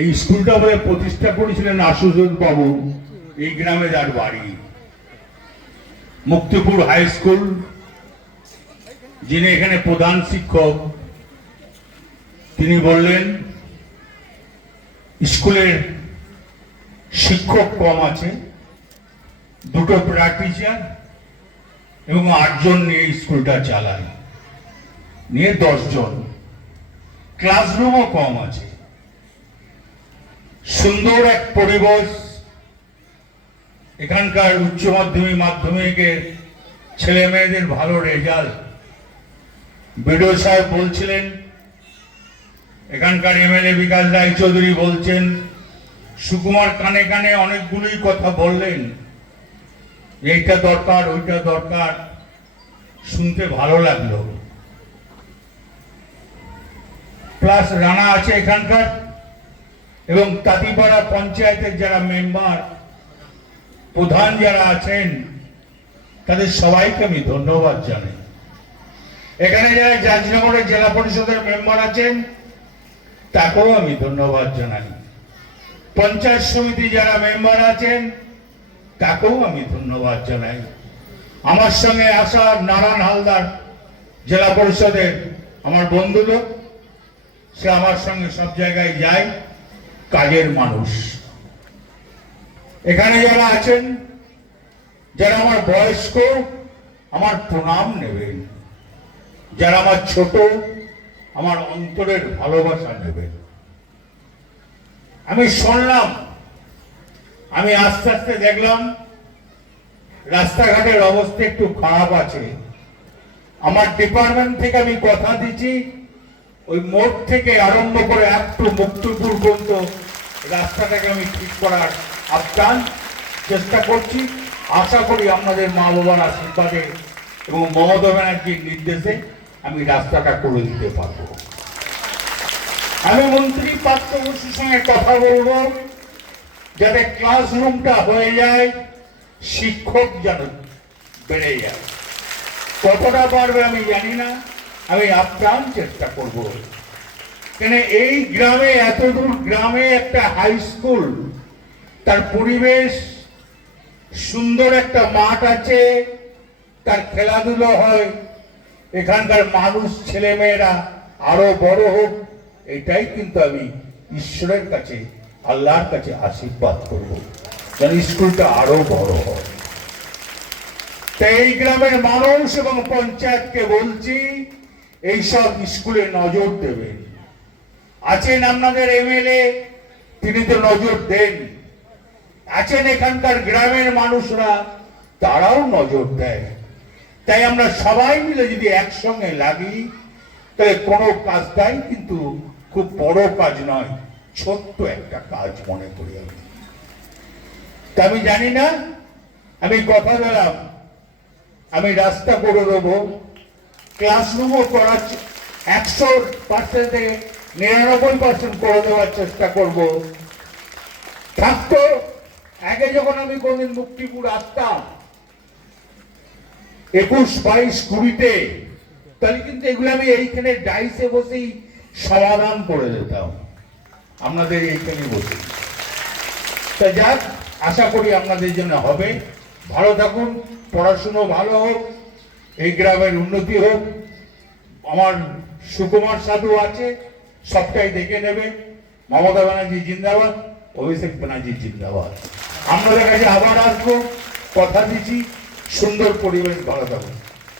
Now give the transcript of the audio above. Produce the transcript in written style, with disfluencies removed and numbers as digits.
এই স্কুলটা বলে প্রতিষ্ঠা করেছিলেন আশুতোষ বাবু। এই গ্রামে যার বাড়ি মুক্তিপুর হাই স্কুল, যিনি এখানে প্রধান শিক্ষক, তিনি বললেন স্কুলের শিক্ষক কম আছে, দুটো প্রা টিচার এবং 8 জন নিয়ে স্কুলটা চালায়, নিয়ে 10 জন, ক্লাসরুমও কম আছে, সুন্দর এক পরিবেশ। এখানকার উচ্চ মাধ্যমিক মাধ্যমিকের ছেলে মেয়েদের ভালো রেজাল্ট। বিডিও সাহেব বলছিলেন, এখানকার এমএলএ বিকাশ রায়চৌধুরী বলছেন, সুকুমার কানে কানে অনেকগুলোই কথা বললেন, এইটা দরকার ওইটা দরকার, শুনতে ভালো লাগলো। প্লাস রানা আছে এখানকার, এবং তাঁতিপাড়া পঞ্চায়েতের যারা মেম্বার প্রধান যারা আছেন তাদের সবাইকে আমি ধন্যবাদ জানাই। এখানে যারা জাজনগরের জেলা পরিষদের মেম্বার আছেন তাকেও আমি ধন্যবাদ জানাই। পঞ্চায়েত সমিতি যারা মেম্বার আছেন তাকেও আমি ধন্যবাদ জানাই। আমার সঙ্গে আসা নারায়ণ হালদার জেলা পরিষদের আমার বন্ধু লোক, সে আমার সঙ্গে সব জায়গায় যায়, কাজের মানুষ। এখানে যারা আছেন, যারা আমার বয়স্ক, আমার প্রণাম নেবেন, যারা আমার ছোট, আমার অন্তরের ভালোবাসা নেবেন। আমি শুনলাম, আমি আস্তে আস্তে দেখলাম রাস্তাঘাটের অবস্থা একটু খারাপ আছে। আমার ডিপার্টমেন্ট থেকে আমি কথা দিচ্ছি, ওই মোড় থেকে আরম্ভ করে একটু মুক্তিপুর পর্যন্ত রাস্তাটাকে আমি ঠিক করার আপ্রাণ চেষ্টা করছি। আশা করি আপনাদের মা বাবার আশীর্বাদে এবং মমতা ব্যানার্জির নির্দেশে আমি রাস্তাটা করে দিতে পারবো। আমি মন্ত্রী পার্থ বসুর সঙ্গে কথা বলবো, যাতে ক্লাসরুমটা হয়ে যায়, শিক্ষক যেন বেড়ে যায়। কতটা পারবে আমি জানি না, আমি আপ্রাণ চেষ্টা করব। কেন এই গ্রামে, এতদূর গ্রামে একটা হাই স্কুল, তার পরিবেশ সুন্দর, একটা মাঠ আছে, তার খেলাধুলো হয়, এখানকার মানুষ ছেলেমেয়েরা আরো বড় হোক, এটাই কিন্তু আমি ঈশ্বরের কাছে, আল্লাহর কাছে আশীর্বাদ করব, যেন স্কুলটা আরো বড় হয়। তাই এই গ্রামের মানুষ এবং পঞ্চায়েতকে বলছি, এইসব স্কুলে নজর দেবেন। আছেন আপনাদের এমএলএ, তিনি তো নজর দেন। আছেন এখানকার গ্রামের মানুষরা, তারাও নজর দেয়। তাই আমরা সবাই মিলে যদি একসঙ্গে লাগি, তাহলে কোনো কাজটাই কিন্তু খুব বড় কাজ নয়, ছোট্ট একটা কাজ মনে করি আমি। তা আমি জানি না, আমি কথা দিলাম আমি রাস্তা করে দেবো, ক্লাসরুমও করার 100% থেকে 99% করে দেওয়ার চেষ্টা করব। থাকতো আগে যখন আমি কোনদিন মুক্তিপুর আসতাম 21, 22, 20-তে, তাহলে কিন্তু এগুলো আমি এইখানে ডাইসে বসেই সমাধান করে দিতাম, আপনাদের এইখানে বসে। তা যাক, আশা করি আপনাদের জন্য হবে। ভালো থাকুন, পড়াশুনো ভালো হোক, এই গ্রামের উন্নতি হোক। আমার সুকুমার সাধু আছে, সবটাই দেখে নেবে। মমতা ব্যানার্জি জিন্দাবাদ, অভিষেক ব্যানার্জি জিন্দাবাদ। আপনাদের কাছে আবার আসবো, কথা দিচ্ছি, সুন্দর পরিবেশ, ভালো থাকুন।